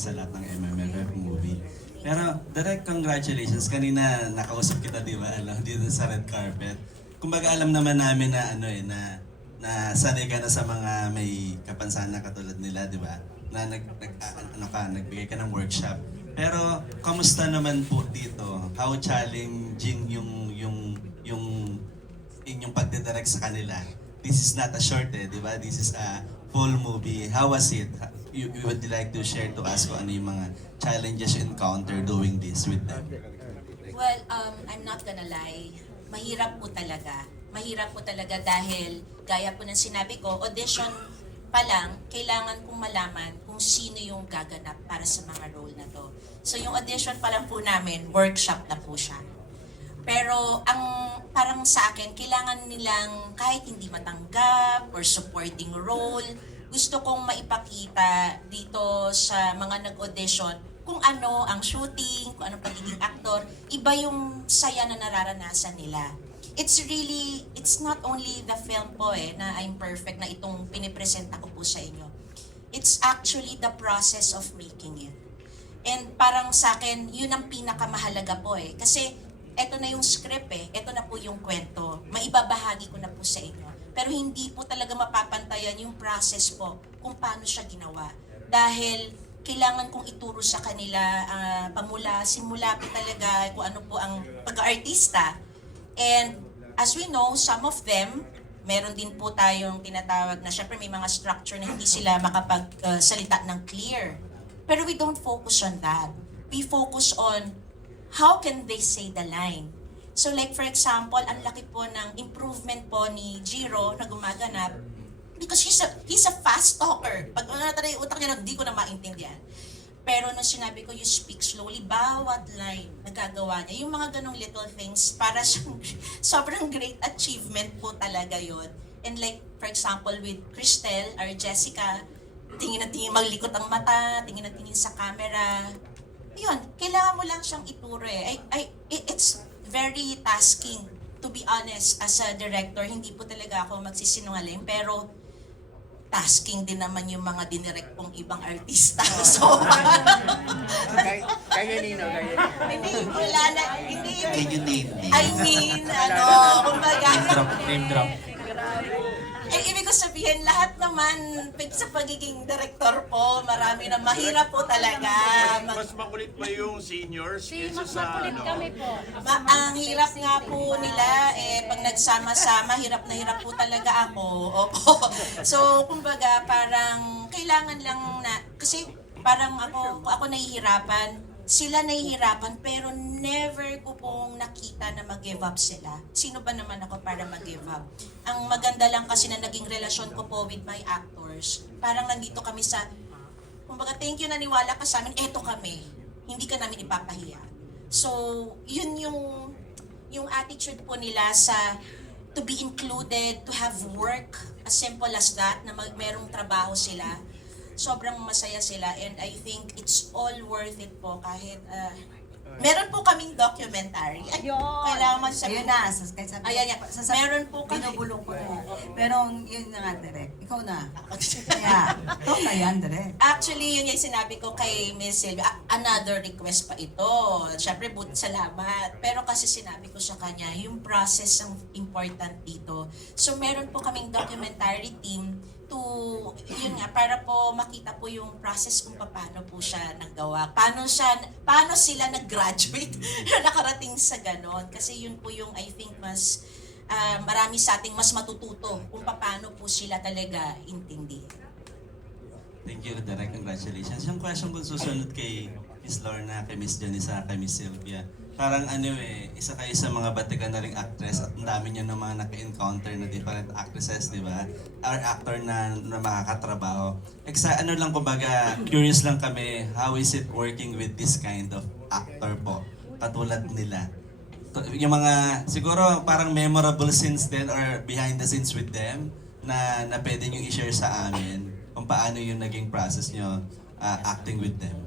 mag-direct sa lahat ng MMFF movie. Pero, direct congratulations. Kanina nakausap kita, di ba? Dito sa red carpet. Kumbaga alam naman namin na na sanay ka na sa mga may kapansanan na katulad nila, di ba? Na nagbigay ka ng workshop. Pero, kamusta naman po dito? How challenging yung inyong pagdidirect sa kanila? This is not a short di ba? This is a full movie. How was it? You would like to share to us kung ano yung mga challenges you encounter doing this with them? Well, I'm not gonna lie. Mahirap po talaga. Mahirap po talaga dahil, gaya po ng sinabi ko, audition pa lang, kailangan kong malaman kung sino yung gaganap para sa mga role na to. So yung audition pa lang po namin, workshop na po siya. Pero ang parang sa akin, kailangan nilang kahit hindi matanggap or supporting role, gusto kong maipakita dito sa mga nag-audition kung ano ang shooting, kung ano pagiging aktor, iba yung saya na nararanasan nila. It's not only the film po na I'm perfect na itong pinipresenta ko po sa inyo. It's actually the process of making it. And parang sa akin, yun ang pinakamahalaga po Kasi eto na yung script eto na po yung kwento. Maibabahagi ko na po sa inyo. Pero hindi po talaga mapapantayan yung process po kung paano siya ginawa. Dahil kailangan kong ituro sa kanila simula po talaga kung ano po ang pag-artista. And as we know, some of them, meron din po tayong tinatawag na syempre may mga structure na hindi sila makapagsalita ng clear. Pero we don't focus on that. We focus on how can they say the line. So like for example, ang laki po ng improvement po ni Jiro na gumaganap because he's a fast talker. Pag natatay yung utak niya, hindi ko na maintindihan. Pero nung sinabi ko, you speak slowly, bawat line nagagawa niya. Yung mga ganong little things, para siyang sobrang great achievement po talaga yon. And like, for example, with Cristel or Jessica, tingin na tingin, maglikot ang mata, tingin na tingin sa camera. Yun, kailangan mo lang siyang ituro It's very tasking, to be honest, as a director. Hindi po talaga ako magsisinungaling, pero tasking din naman yung mga dinirect pong ibang artista. So, Kaya Nino. hindi, wala na, hindi, Can you name me? I mean, kumbaga, Name drop. ibig ko sabihin, lahat naman sa pagiging director po, marami na mahirap po talaga. Mas makulit pa yung seniors kaysa Mas sa makulit kami po. Ang hirap nga po nila, pag nagsama-sama, hirap na hirap po talaga ako. Opo. So, kumbaga, parang kailangan lang kasi parang ako nahihirapan, sila nahihirapan, pero never ko pong nakita na mag-give up sila. Sino ba naman ako para mag-give up? Ang maganda lang kasi na naging relasyon ko po with my actors, parang nandito kami sa, kumbaga, thank you, naniwala ka sa amin, eto kami. Hindi ka namin ipapahiya. So, yun yung attitude po nila sa to be included, to have work, as simple as that, na merong trabaho sila. Sobrang masaya sila, and I think it's all worth it po kahit meron po kaming documentary. Ay, Yun. kailangan mo sabihin. Ayun na, kahit sabi, Ayan yan. Meron po kami. binubulong ko na. Pero yun na nga, direct. Ikaw na. Kaya, ikaw na yan, direct. Actually, yun yung sinabi ko kay Miss Sylvia. Another request pa ito. Siyempre, salamat. Pero kasi sinabi ko sa kanya, yung process ang important dito. So, meron po kaming documentary team to, yun nga, para po makita po yung process kung paano po siya naggawa. Paano sila nag-graduate na nakarating sa ganon. Kasi yun po yung, I think, mas marami sa ating mas matututo kung paano po sila talaga intindi. Thank you, Direk. Congratulations. Yung question ko susunod kay Miss Lorna, kay Miss Janisa, kay Miss Sylvia. Parang isa kayo sa mga batikan na ring actress at ang dami nyo ng mga naka-encounter na different actresses, di ba? Or actor na makakatrabaho. Ano lang, kumbaga, curious lang kami, how is it working with this kind of actor po? Katulad nila. Yung mga, siguro parang memorable scenes din or behind the scenes with them na pwede nyo i-share sa amin kung paano yung naging process nyo acting with them.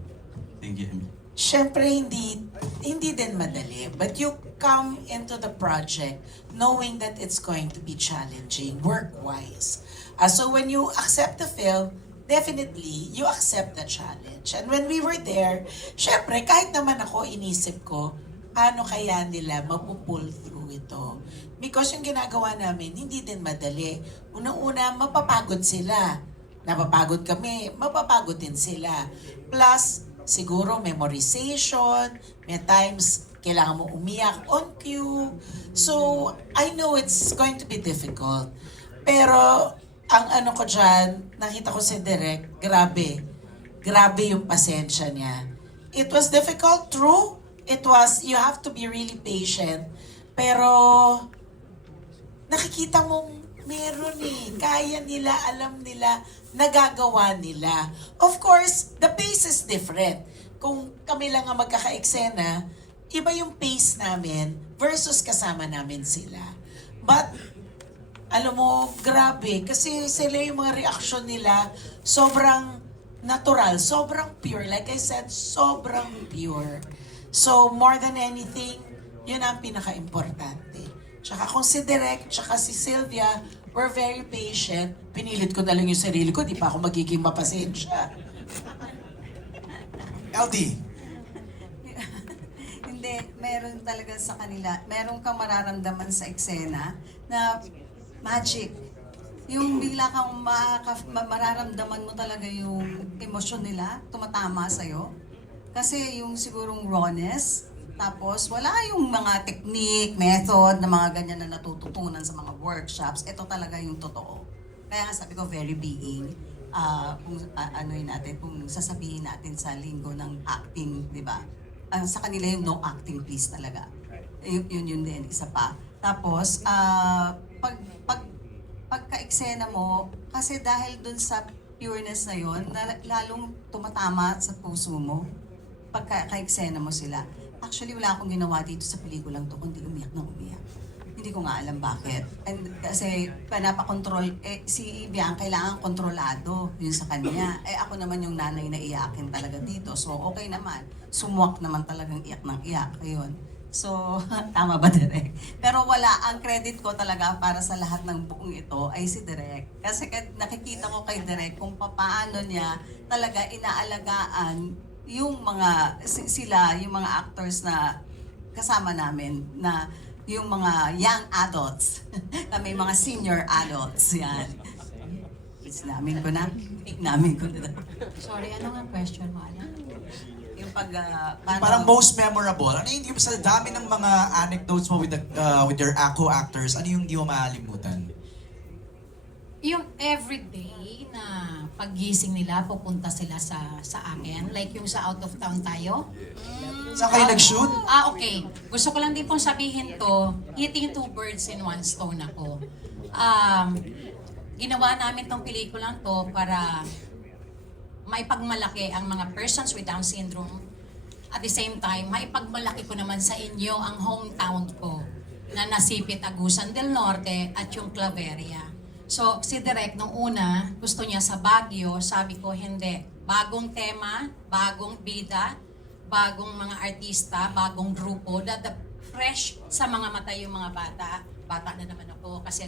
Thank you, Emily. Siyempre, hindi din madali. But you come into the project knowing that it's going to be challenging work-wise. So when you accept the film, definitely, you accept the challenge. And when we were there, syempre, kahit naman ako, inisip ko, paano kaya nila mapupull through ito? Because yung ginagawa namin, hindi din madali. Unang-una, mapapagod sila. Napapagod kami, mapapagod din sila. Plus, siguro memorization, may times kailangan mo umiyak on cue. So, I know it's going to be difficult. Pero, ang ano ko dyan, nakita ko si Direk, grabe. Grabe yung pasensya niya. It was difficult, true. It was, you have to be really patient. Pero, nakikita mong meron eh. Kaya nila, alam nila, nagagawa nila. Of course, the pace is different. Kung kami lang ang magkaka-eksena, iba yung pace namin versus kasama namin sila. But, alam mo, grabe. Kasi sila yung mga reaksyon nila, sobrang natural, sobrang pure. Like I said, sobrang pure. So, more than anything, yun ang pinaka-importante. Tsaka kung si Direk, tsaka si Sylvia, were very patient. Pinilit ko na lang yung sarili ko, di pa ako magiging mapasensya. LD. Hindi, meron talaga sa kanila, meron kang mararamdaman sa eksena na magic. Yung bigla kang mararamdaman mo talaga yung emosyon nila, tumatama sa'yo. Kasi yung sigurong rawness, tapos wala yung mga technique, method na mga ganyan na natututunan sa mga workshops. Ito talaga yung totoo. Kaya nga sabi ko, very being. Kung anoin natin, kung sasabihin natin sa linggo ng acting, di ba? Sa kanila yung no acting please talaga. Yun din, isa pa. Tapos, pagka-eksena mo, kasi dahil dun sa pureness na yun, lalong tumatama sa puso mo pagka-eksena mo sila. Actually, wala akong ginawa dito sa pelikulang to, kundi umiyak na umiyak. Hindi ko nga alam bakit. And, kasi panapakontrol, si Bianca kailangan kontrolado yun sa kanya. Ako naman yung nanay na iyakin talaga dito. So, okay naman. Sumuwak naman talagang iyak ng iyak. Ayun. So, tama ba, Direk? Pero wala, ang credit ko talaga para sa lahat ng buong ito ay si Direk. Kasi nakikita ko kay Direk kung paano niya talaga inaalagaan yung mga, sila, yung mga actors na kasama namin, na yung mga young adults. Kami mga senior adults, yan. Namin ko na. Sorry, ano nga question mo, Ana? Yung pag, Parang most memorable. Ano yung sa dami ng mga anecdotes mo with your co-actors, ano yung di mo makalimutan? Yung everyday na paggising nila, pupunta sila sa amin. Like yung sa out of town tayo. Saan kayo nag-shoot? Okay. Gusto ko lang din pong sabihin to, hitting two birds in one stone ako. Ginawa namin tong pelikulang to para maipagmalaki ang mga persons with Down syndrome. At the same time, maipagmalaki ko naman sa inyo ang hometown ko na Nasipit, Agusan del Norte at yung Claveria. So, si Direk, nung una, gusto niya sa Baguio, sabi ko, hindi. Bagong tema, bagong bida, bagong mga artista, bagong grupo, fresh sa mga mata yung mga bata. Bata na naman ako kasi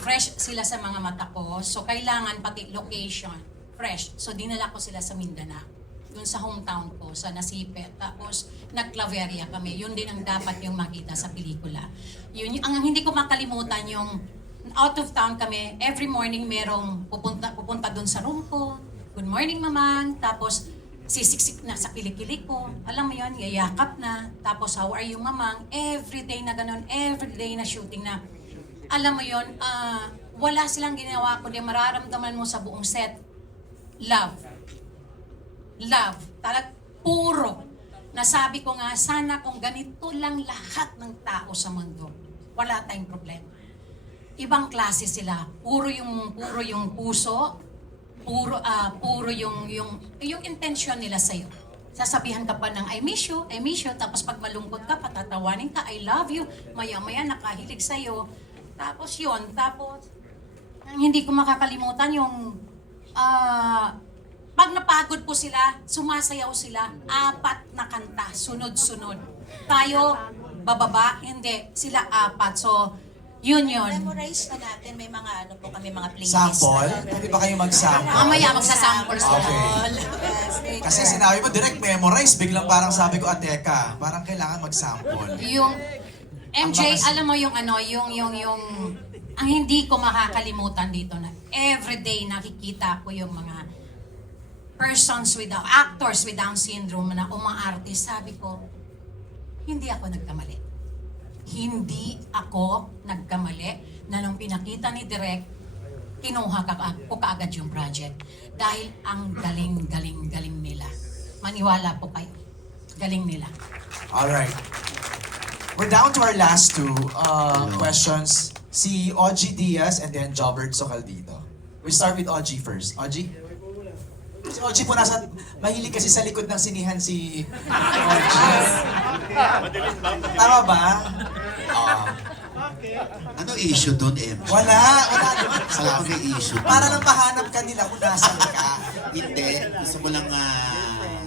fresh sila sa mga mata ko. So, kailangan pati location, fresh. So, dinala ko sila sa Mindanao. Yun sa hometown ko, sa Nasipit. Tapos, nag-Claveria kami. Yun din ang dapat yung makita sa pelikula. Yun, ang hindi ko makalimutan yung out of town kami, every morning merong pupunta doon sa room ko. Good morning, mamang. Tapos, sisiksik na sa kilik-kilik ko. Alam mo yun, yayakap na. Tapos, how are you, mamang? Everyday na ganun, everyday na shooting na. Alam mo yun, wala silang ginawa kundi mararamdaman mo sa buong set. Love. Love. Talag puro. Nasabi ko nga, sana kung ganito lang lahat ng tao sa mundo, wala tayong problema. Ibang klase sila. Puro yung puso, puro yung intention nila sa'yo. Sasabihan ka pa ng I miss you, tapos pag malungkot ka, patatawanin ka, I love you, maya-maya nakahilig sa'yo. Tapos ang hindi ko makakalimutan yung pag napagod po sila, sumasayaw sila, 4 na kanta, sunod-sunod. Tayo, bababa, hindi, sila 4. So, Yun yun. Memorize na natin. May mga ano po kami, mga playlist. Sample? Pwede ba kayo mag-sample? Mamaya magsasample sila. Okay. Yes, Kasi sinabi mo direct memorize, biglang parang sabi ko, teka, parang kailangan mag-sample. Yung MJ, Ang alam mo yung ano, yung ang hindi ko makakalimutan dito na everyday nakikita ko yung mga actors with Down syndrome na umaarte. Sabi ko, hindi ako nagkamali. Hindi ako nagkamali na nung pinakita ni Direk, kinuha ko kaagad yung project. Dahil ang galing nila. Maniwala po kayo. Galing nila. Alright. We're down to our last two questions. Si Ogie Diaz and then Jobert Socaldito. We start with Ogie first. Ogie? Si Ogie po mahilig kasi sa likod ng sinihan si Ogie. Tama ba? Ano issue doon, MJ? Wala naman. Wala akong issue doon. Para lang mahanap ka nila kung nasan ka. Hindi. Gusto ko lang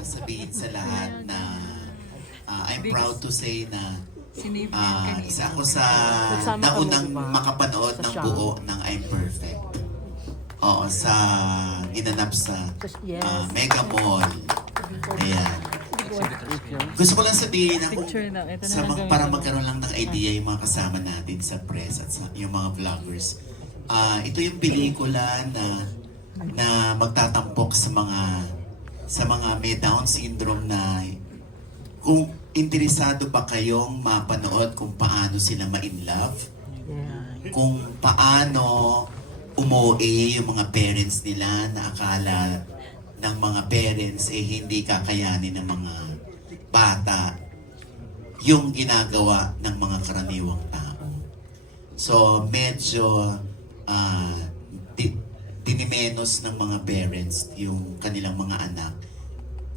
sabihin sa lahat na I'm proud to say na isa ako sa naunang makapanood ng buo ng I'm Perfect. Oo, sa ginanap sa Mega Mall. Ayan. Gusto ko lang sabihin na para magkaroon lang ng idea yung mga kasama natin sa press at yung mga vloggers. Ito yung pelikula na magtatampok sa mga may Down syndrome na kung interesado ba kayong mapanood kung paano sila ma-in love, kung paano umuwi yung mga parents nila na akala ng mga parents hindi kakayanin ng mga bata yung ginagawa ng mga karaniwang tao. So medyo dinimenos ng mga parents yung kanilang mga anak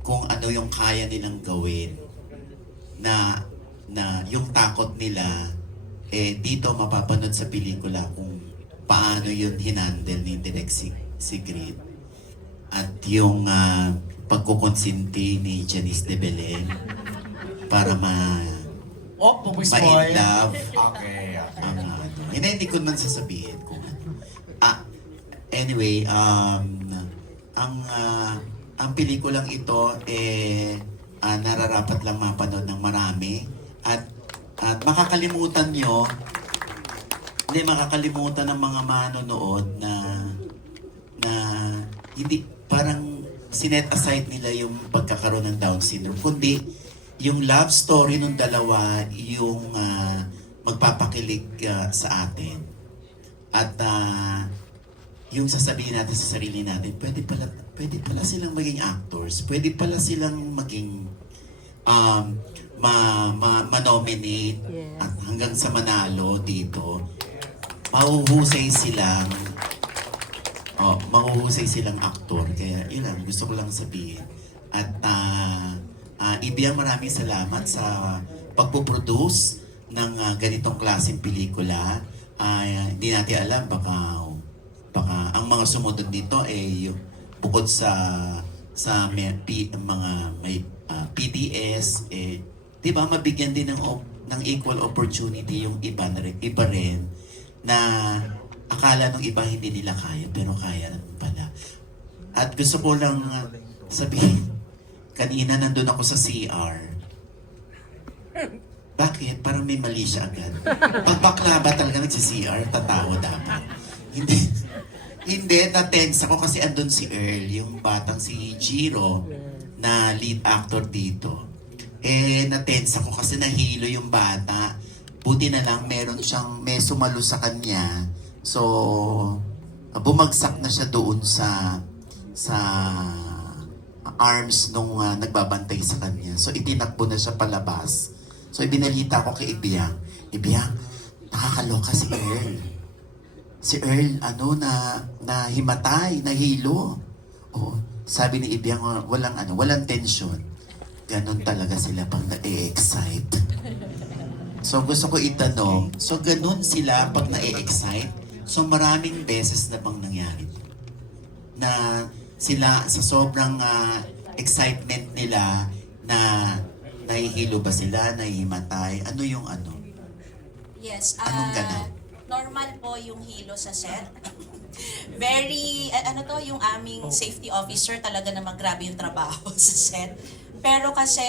kung ano yung kaya nilang gawin na yung takot nila dito mapapanood sa pelikula kung paano yun hinandle ni Direk Sigrid at yung pagkukonsinti ni Janice de Belen para ma-in love. Okay. Hindi ko man sasabihin kung anyway, ang pelikulang ito nararapat lang mapanood ng marami at makakalimutan ng mga manonood na hindi parang sinet aside nila yung pagkakaroon ng Down syndrome, kundi yung love story ng dalawa yung magpapakilig sa atin. At yung sasabihin natin sa sarili natin, pwede pala silang maging actors, pwede pala silang maging ma-nominate at hanggang sa manalo dito. Mahuhusay silang aktor. Kaya yun lang, gusto ko lang sabihin. At Ibiyang, maraming salamat sa pagpuproduce ng ganitong klaseng pelikula. Hindi natin alam, baka ang mga sumunod nito bukod sa mga may PDS, di ba, mabigyan din ng equal opportunity yung iba rin na akala nung iba hindi nila kaya, pero kaya naman pala. At gusto ko lang sabihin, kanina nandun ako sa CR. Bakit? Parang may mali siya agad. Pag bakla ba talaga nagsi-CR, tatawa dapat. Hindi, na-tense ako kasi andun si Earl, yung batang si Jiro, na lead actor dito. Na-tense ako kasi nahilo yung bata. Buti na lang may sumalo sa kanya. So, bumagsak na siya doon sa arms nung nagbabantay sa kanya. So, itinakbo na siya palabas. So, ibinalita ko kay Ibiyang, nakakaloka si Earl. Si Earl, nahimatay, nahilo. Oo. Sabi ni Ibiyang, walang tension. Ganon talaga sila pag na-e-excite. So, gusto ko itanong, so ganon sila pag na-e-excite? So, maraming beses na bang nangyari? Na sila, sa sobrang excitement nila, na nahihilo ba sila, nahihimatay? Ano yung ano? Yes. Anong ganun? normal po yung hilo sa set. Very, yung aming safety officer talaga naman grabe yung trabaho sa set. Pero kasi,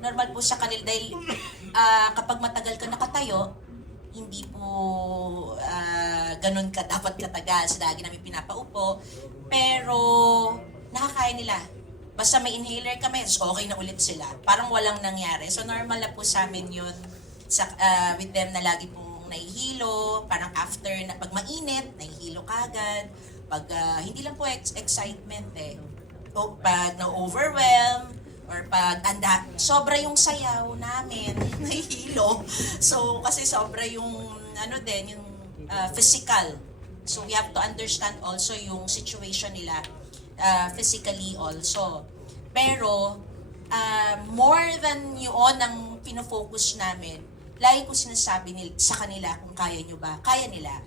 normal po sa kanila dahil kapag matagal ka nakatayo, hindi po ganun ka dapat katagal. So, lagi namin pinapaupo. Pero, nakakaya nila. Basta may inhaler kami, so okay na ulit sila. Parang walang nangyari. So, normal na po sa amin yun with them na lagi pong nahihilo. Parang after, na pag mainit, nahihilo kagad. Pag, hindi lang po excitement eh. O, pag na-overwhelm, or pag sobra yung sayaw namin, nahihilo. So, kasi sobra yung, yung physical. So, we have to understand also yung situation nila physically also. Pero, more than yun ang pinofocus namin, lagi ko sinasabi sa kanila kung kaya nyo ba, kaya nila.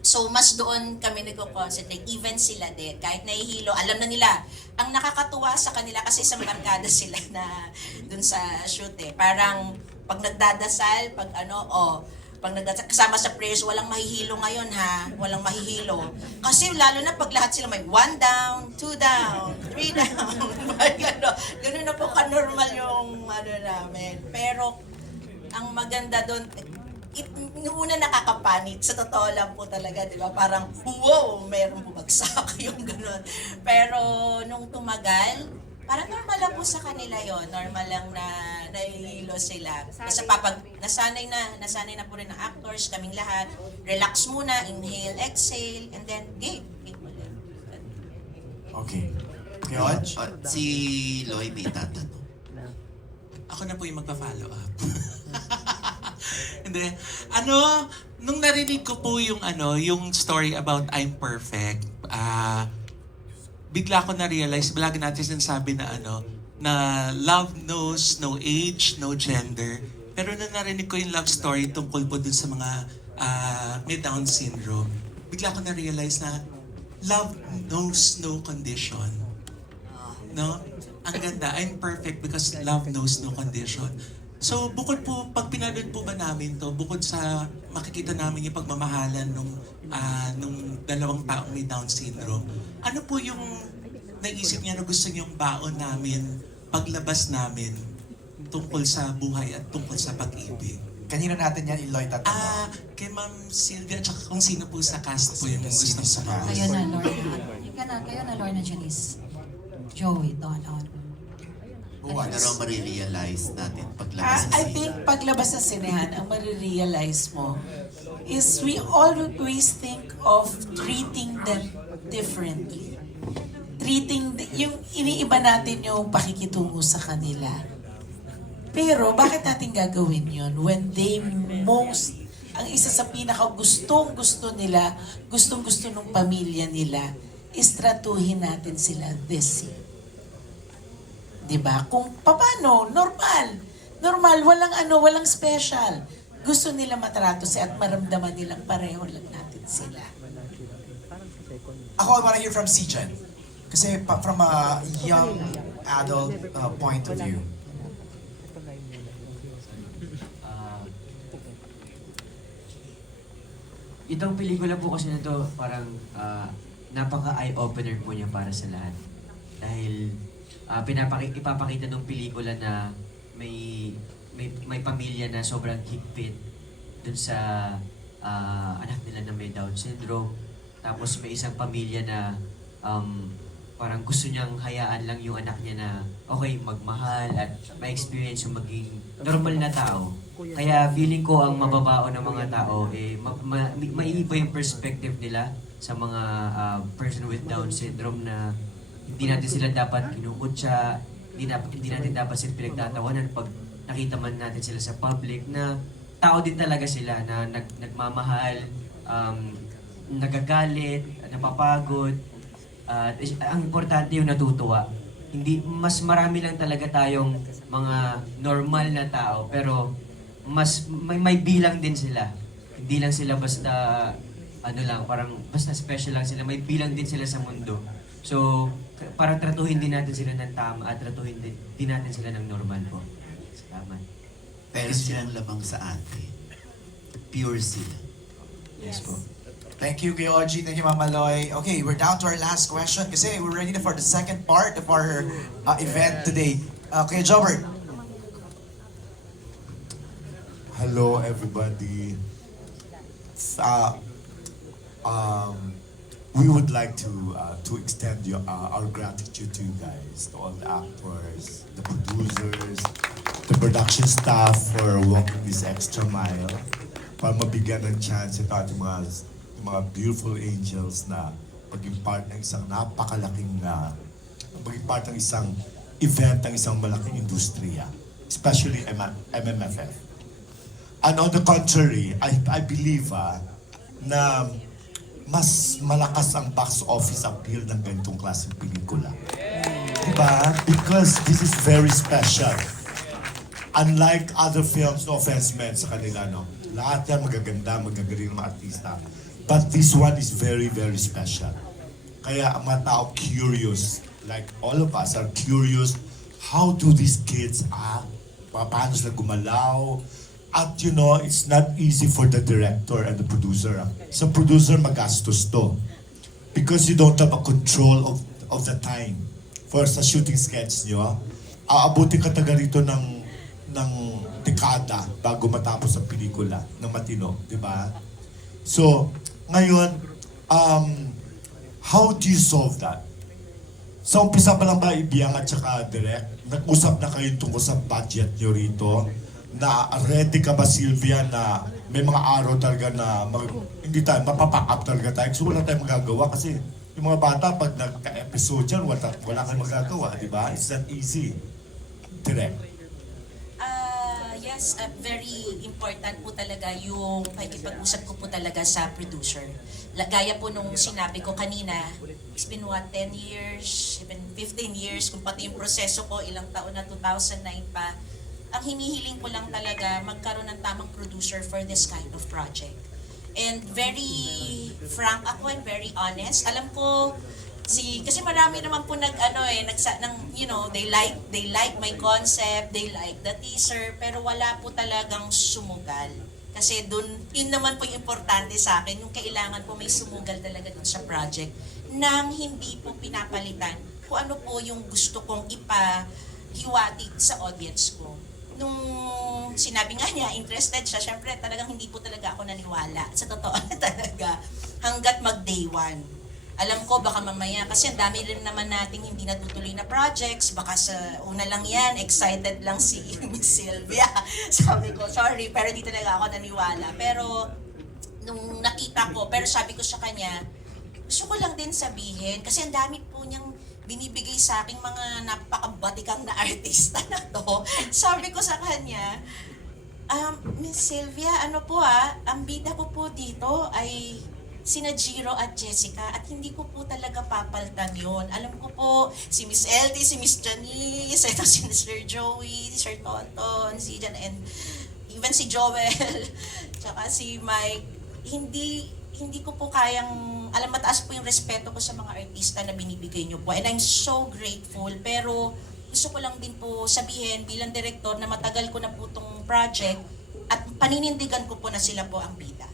So, mas doon kami nagko-concentrate. Even sila din. Kahit nahihilo, alam na nila. Ang nakakatuwa sa kanila, kasi isang barkada sila na doon sa shoot eh. Parang, pag nagdadasal, pag kasama sa prayers, walang mahihilo ngayon ha. Walang mahihilo. Kasi lalo na pag lahat sila may 1 down, 2 down, 3 down. Ganun na po ka-normal yung namin. Pero, ang maganda doon, noong una nakakapanit, sa totoo lang po talaga, di ba? Parang, wow, mayroong bumagsak, yung gano'n. Pero nung tumagal, parang normal lang po sa kanila yon, normal lang na nahihilo sila. Basta nasanay na po rin ng actors, kaming lahat. Relax muna, inhale, exhale, and then game. Okay. Okay, Oj? Si Loy may tatanong. Ako na po yung magpa-follow up. Hindi. Nung narinig ko po yung yung story about I'm perfect, bigla ko na-realize, lagi natin sinasabi na na love knows no age, no gender. Pero nung narinig ko yung love story tungkol po dun sa mga may Down syndrome, bigla ko na-realize na love knows no condition. No? Ang ganda, I'm perfect because love knows no condition. So, bukod po, pag pinanood po ba namin to, bukod sa makikita namin yung pagmamahalan nung dalawang taong may Down syndrome, ano po yung naisip niya na gusto niyong baon namin, paglabas namin, tungkol sa buhay at tungkol sa pag-ibig? Kanina natin yan, Iloy, tatanong. Kay Ma'am Sylvia, at kung sino po sa cast po yung gusto sa baon. Kayo na, Lorna. Kayo na, Lorna Janice. Joey, Don. Ano raw marirealize natin paglabas sa I scene? think paglabas sa sinehan, ang marirealize mo is we always think of treating them differently. Yung iniiba natin yung pakikitungo sa kanila. Pero bakit natin gagawin yun when they ang isa sa pinaka-gustong-gusto nila, gustong-gusto ng pamilya nila, is tratuhin natin sila this year. Diba? Kung paano, normal, walang special. Gusto nila matrato siya at maramdaman nilang pareho lang natin sila. Ako, I wanna hear from Sijan. Kasi from a young adult point of view. Itong pelikula po kasi na to, parang napaka-eye-opener po niya para sa lahat. Dahil ipapakita ng pelikula na may pamilya na sobrang higpit dun sa anak nila na may Down syndrome. Tapos may isang pamilya na parang gusto niyang hayaan lang yung anak niya na okay, magmahal at ma-experience yung maging normal na tao. Kaya feeling ko ang mababao ng mga tao, maiiba yung perspective nila sa mga person with Down syndrome na hindi natin sila dapat kinukutsa, hindi natin dapat sila pinagtatawanan pag nakita man natin sila sa public na tao din talaga sila na nagmamahal, nagagalit, napapagod. Ang importante yung natutuwa. Mas marami lang talaga tayong mga normal na tao pero mas may bilang din sila. Hindi lang sila basta parang basta special lang sila, may bilang din sila sa mundo. So, para tratuhin din natin sila ng tama at tratuhin din natin sila ng normal po. Salamat. Pero silang lamang sa atin. Pure sila. Yes po. Thank you, Kuya Ogie. Thank you, Mama Loy. Okay, we're down to our last question kasi we're ready na for the second part of our event today. Kuya Jobert. Hello, everybody. We would like to extend our gratitude to you guys, to all the actors, the producers, the production staff for walking this extra mile para mabigyan ng chance ito ating mga beautiful angels na maging part ng isang napakalaking maging part ng isang event ng isang malaking industriya, especially MMFF. And on the contrary, I believe na mas malakas ang box office appeal ng ganitong klaseng pelikula. Diba? Because this is very special. Unlike other films, no offense men sa kanila, no? Lahat yan magaganda, magagaling ng mga artista. But this one is very, very special. Kaya ang mga tao curious, like all of us are curious, how do these kids act? Paano sila gumalaw? At you know, it's not easy for the director and the producer. Sa producer, magastos to. Because you don't have a control of the time. For sa shooting sketch nyo, aabutin ka taga rito ng dekada bago matapos ang pelikula ng matino, di ba? So, ngayon, how do you solve that? Sa umpisa pa lang ba ibiyang at saka direct? Nag-usap na kayo tungkol sa budget nyo rito? Na ready ka ba, Sylvia, na may mga araw talaga na hindi tayo, mapapack up talaga tayo. So wala tayong magagawa kasi yung mga bata, pag nagka-episode yan, wala kang magagawa, di ba? It's not easy. Direct. Yes, very important po talaga yung pakikipag-usap ko po talaga sa producer. Gaya po nung sinabi ko kanina, it's been 10 years, even 15 years, kung pati yung proseso ko, ilang taon na, 2009 pa. Ang hinihiling ko lang talaga, magkaroon ng tamang producer for this kind of project. And very frank ako and very honest. Alam ko, kasi marami naman po they like my concept, they like the teaser, pero wala po talagang sumugal. Kasi yun naman po yung importante sa akin, yung kailangan po may sumugal talaga dun sa project nang hindi po pinapalitan kung ano po yung gusto kong ipahiwatig sa audience ko. Nung sinabi nga niya, interested siya, syempre talagang hindi po talaga ako naniwala. Sa totoo na talaga, hanggat mag-day one. Alam ko, baka mamaya, kasi ang dami rin naman nating hindi natutuloy na projects, baka sa una lang yan, excited lang si Miss Sylvia. Sabi ko, sorry, pero di talaga ako naniwala. Pero, nung nakita ko, pero sabi ko sa kanya, gusto ko lang din sabihin, kasi ang dami po niyang binibigay sa aking mga napakabatikang na artista na to. Sabi ko sa kanya, Miss Sylvia, ang bida ko po dito ay sina Jiro at Jessica at hindi ko po talaga papaltan yun. Alam ko po, si Miss LT, si Miss Janice, ito si Sir Joey, si Sir Tonton, si Jan, and even si Joel, tsaka si Mike, hindi ko po kayang, mataas po yung respeto ko sa mga artista na binibigay nyo po. And I'm so grateful, pero gusto ko lang din po sabihin bilang director na matagal ko na po itong project at paninindigan ko po na sila po ang bida.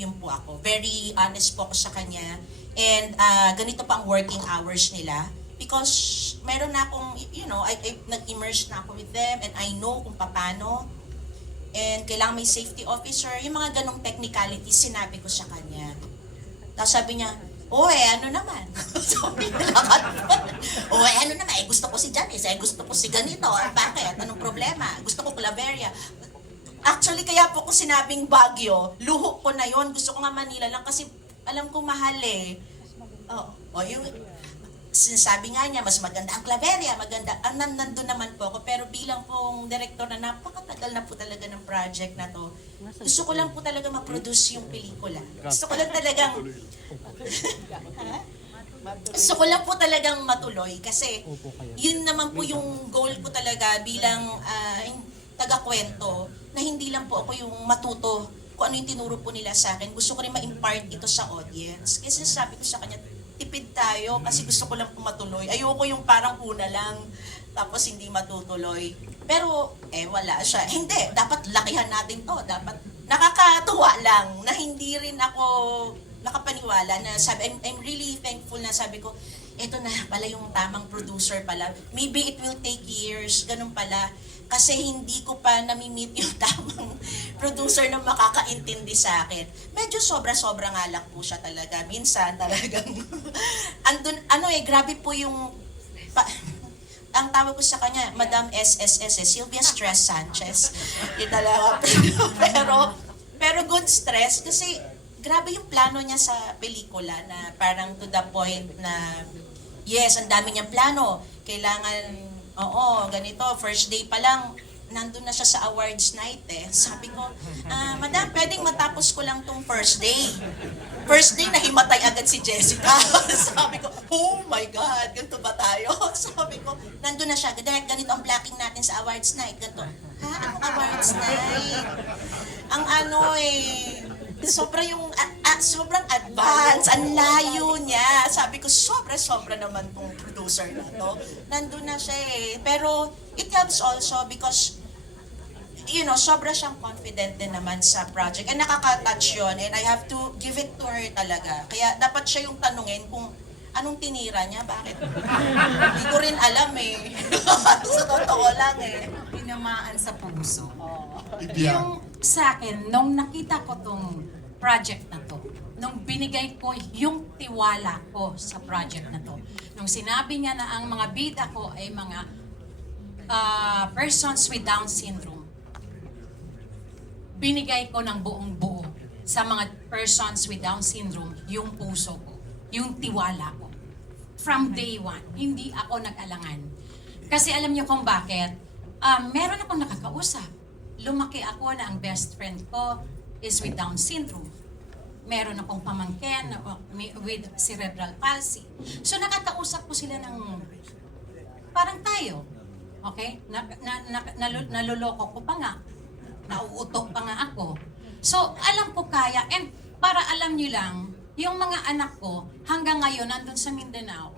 Yun po ako. Very honest po ako sa kanya. And ganito pa ang working hours nila. Because meron na akong, nag-immerse na ako with them and I know kung paano. And kailangan may safety officer. Yung mga ganong technicalities, sinabi ko sa kanya. Tapos sabi niya, ano naman? Sabi nila ano naman? Gusto ko si Janice. Gusto ko si ganito. Bakit? Anong problema? Gusto ko Claveria. Actually, kaya po ko sinabing Baguio, luho ko na yon. Gusto ko nga Manila lang kasi alam ko mahal eh. Yung sinasabi nga niya, mas maganda ang Claveria, maganda. Nandun naman po ako. Pero bilang pong director na napakatagal na po talaga ng project na to, gusto ko lang po talaga ma-produce yung pelikula. Gusto ko lang talagang matuloy kasi yun naman po yung goal ko talaga bilang taga-kwento na hindi lang po ako yung matuto kung ano yung tinuro po nila sa akin. Gusto ko rin ma-impart ito sa audience. Kasi sabi ko sa kanya, tipid tayo kasi gusto ko lang po matuloy. Ayoko yung parang una lang tapos hindi matutuloy. Pero, wala siya. Hindi, dapat lakihan natin to. Dapat nakakatuwa lang na hindi rin ako nakapaniwala na sabi, I'm really thankful na sabi ko, eto na pala yung tamang producer pala. Maybe it will take years, ganun pala. Kasi hindi ko pa nami-meet yung tamang producer na makakaintindi sa akin. Medyo sobra-sobra nga lang po siya talaga. Minsan talagang, grabe po yung, ang tawag ko sa kanya, Madam SSS, Sylvia Stress Sanchez. Yun talaga. pero good stress kasi grabe yung plano niya sa pelikula na parang to the point na yes, ang dami niyang plano. Kailangan, ganito, first day pa lang, nandun na siya sa awards night eh. Sabi ko, Madam, pwedeng matapos ko lang tong first day. First day, nahimatay agad si Jessica. Sabi ko, oh my God, ganito ba tayo? Sabi ko, nandun na siya, ganito ang blocking natin sa awards night. Ganito, anong awards night? Ang sobrang advance, ang layo niya. Sabi ko, sobra naman tong producer na to. Nandun na siya eh. Pero it helps also because, sobra siyang confident din naman sa project. And nakaka-touch yun. And I have to give it to her talaga. Kaya dapat siya yung tanungin kung anong tinira niya, bakit? Hindi ko rin alam eh. Sa totoo lang eh. Tinamaan sa puso. Yung sa akin, nung nakita ko tong project na to, nung binigay ko yung tiwala ko sa project na to, nung sinabi niya na ang mga bida ko ay mga persons with Down syndrome, binigay ko ng buong buo sa mga persons with Down syndrome yung puso ko, yung tiwala ko. From day one, hindi ako nag-alangan. Kasi alam niyo kung bakit? Meron akong nakakausap. Lumaki ako na ang best friend ko is with Down syndrome. Meron akong pamangkin with cerebral palsy. So nakakausap ko sila ng parang tayo. Okay? Naluloko ko pa nga. Nauutok pa nga ako. So alam ko kaya. And para alam niyo lang, yung mga anak ko hanggang ngayon nandun sa Mindanao,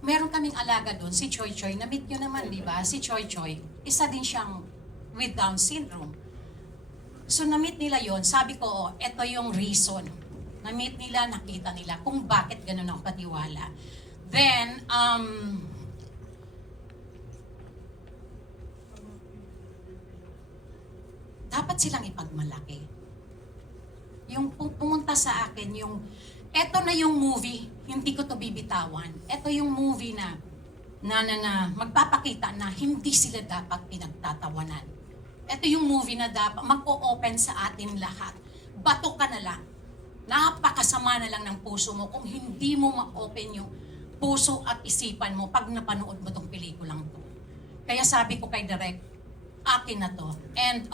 meron kaming alaga doon, si Choy Choy. Na-meet nyo naman, di ba? Si Choy Choy. Isa din siyang with Down syndrome. So na-meet nila yon. Sabi ko, eto yung reason. Na-meet nila, nakita nila kung bakit ganun ako katiwala. Then, dapat silang ipagmalaki. Yung pumunta sa akin, yung, eto na yung movie, hindi ko to bibitawan. Eto yung movie na magpapakita na hindi sila dapat pinagtatawanan. Ito yung movie na dapat mag-o-open sa atin lahat. Bato ka na lang. Napakasama na lang ng puso mo kung hindi mo ma-open yung puso at isipan mo pag napanood mo tong pelikulang to. Kaya sabi ko kay Direk, akin na to. And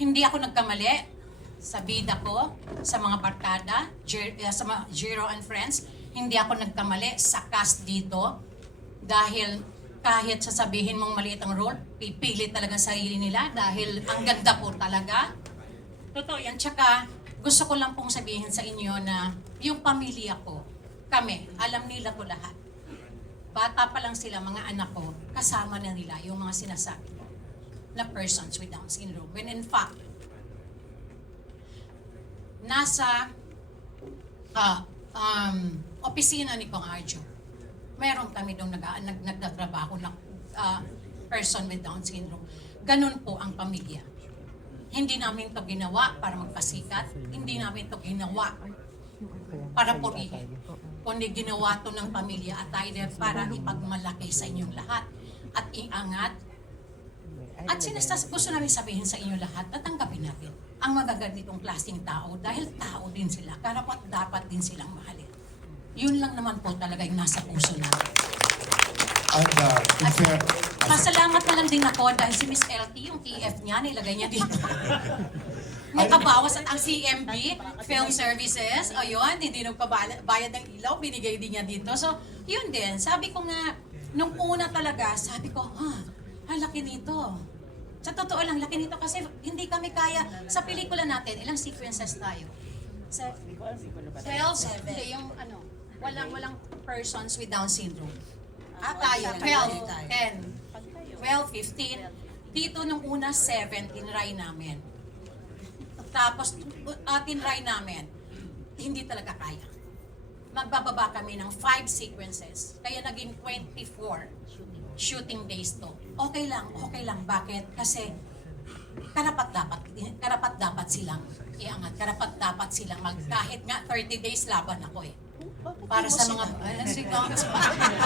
hindi ako nagkamali sa bida ko, sa mga barkada, sa mga Jiro and Friends. Hindi ako nagkamali sa cast dito dahil kahit sasabihin mong maliit ang role, pipilit talaga sarili nila dahil ang ganda po talaga. Totoo yan. Tsaka gusto ko lang pong sabihin sa inyo na yung pamilya ko, kami, alam nila ko lahat. Bata pa lang sila, mga anak ko, kasama na nila yung mga sinasabi na persons with Down syndrome. When in fact, nasa opisina ni Kong Arjo, meron kami doon nagtatrabaho na person with Down syndrome. Ganun po ang pamilya. Hindi namin to ginawa para magpasikat. Hindi namin to ginawa para purihin. Kundi ginawa to ng pamilya at tayo para ipagmalaki sa inyong lahat at iangat. At gusto namin sabihin sa inyo lahat, tatanggapin natin ang magaganitong klaseng tao dahil tao din sila. Karapat dapat din silang mahalin. Yun lang naman po talaga yung nasa puso namin. And Pasalamat na lang din ako dahil si Miss LT, yung TF niya, nilagay niya dito. Nakabawas at ang CMB, Film Services, ayun, hindi nagpabayad ng ilaw, binigay din niya dito. So, yun din. Sabi ko nga, nung una talaga, sabi ko, ang laki nito. Sa totoo lang, laki nito kasi hindi kami kaya, sa pelikula natin, ilang sequences tayo? 12, hindi, yung walang persons with Down syndrome. Tayo, 12, 10, 12, 15. Dito nung una, 7, tinry namin. Tapos, tinry namin. Hindi talaga kaya. Magbababa kami ng 5 sequences. Kaya naging 24 shooting days to. Okay lang. Bakit? Kasi karapat dapat silang iangat. Karapat dapat silang kahit nga 30 days laban ako eh. Para sa mga...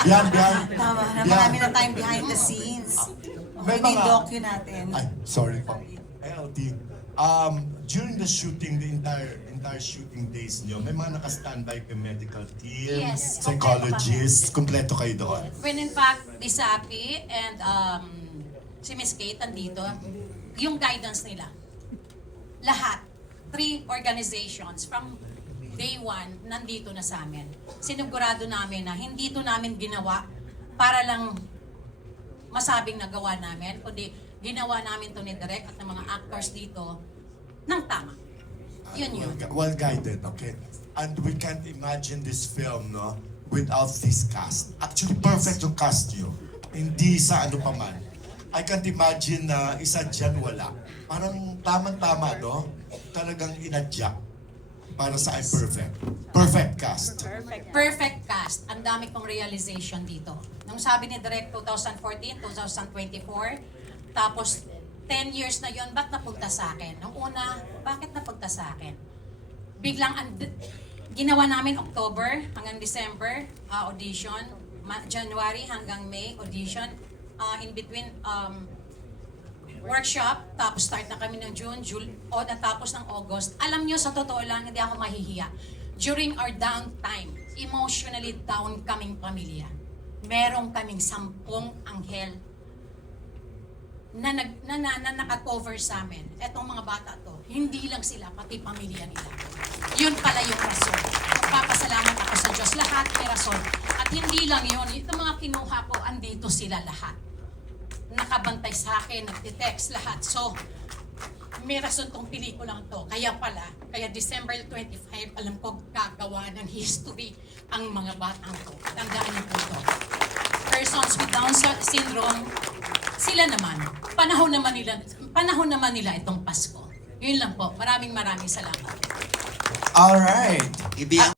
Yan. Tama na, marami na tayong behind the scenes. May Okay, mga- docu natin. Ay, sorry po. LT, during the shooting, the entire shooting days nyo, may mga naka-standby kayo medical team, Yes, psychologists, kompleto kayo doon. When in fact, Disapi and si Miss Kate andito, yung guidance nila. Lahat. 3 organizations from day 1, nandito na sa amin. Sinigurado namin na hindi ito namin ginawa para lang masabing nagawa namin, kundi ginawa namin to ni Direk at ng mga actors dito ng tama. Yun. Well guided, okay? And we can't imagine this film, no, without this cast. Actually, perfect yung cast nyo. Hindi sa ano pa man. I can't imagine na isa dyan wala. Parang tamang-tama, no? Talagang inadya para sa perfect. Perfect cast. Perfect cast. Ang dami kong realization dito. Nung sabi ni Direk 2014, 2024, tapos 10 years na yon, ba't napunta sa akin? Nung una, bakit napunta sa akin? Biglang, ginawa namin October hanggang December, audition. January hanggang May, audition. In between, workshop, tapos start na kami ng June, natapos ng August. Alam nyo, sa totoo lang, hindi ako mahihiya. During our downtime, emotionally down kaming pamilya. Meron kaming 10 anghel na naka-cover sa amin. Etong mga bata to, hindi lang sila, pati pamilya nila. Yun pala yung rason. Magpapasalamat ako sa Diyos. Lahat may rason. At hindi lang yun, itong mga kinuha ko, andito sila lahat. Nakabantay sa akin, nagte-text lahat. So, may rason tong pelikulang to. Kaya December 25, alam ko gagawa ng history ang mga batang to. Tandaan niyo po ito. Persons with Down syndrome, sila naman. Panahon naman nila itong Pasko. Yun lang po. Maraming salamat. Alright. Ibiyang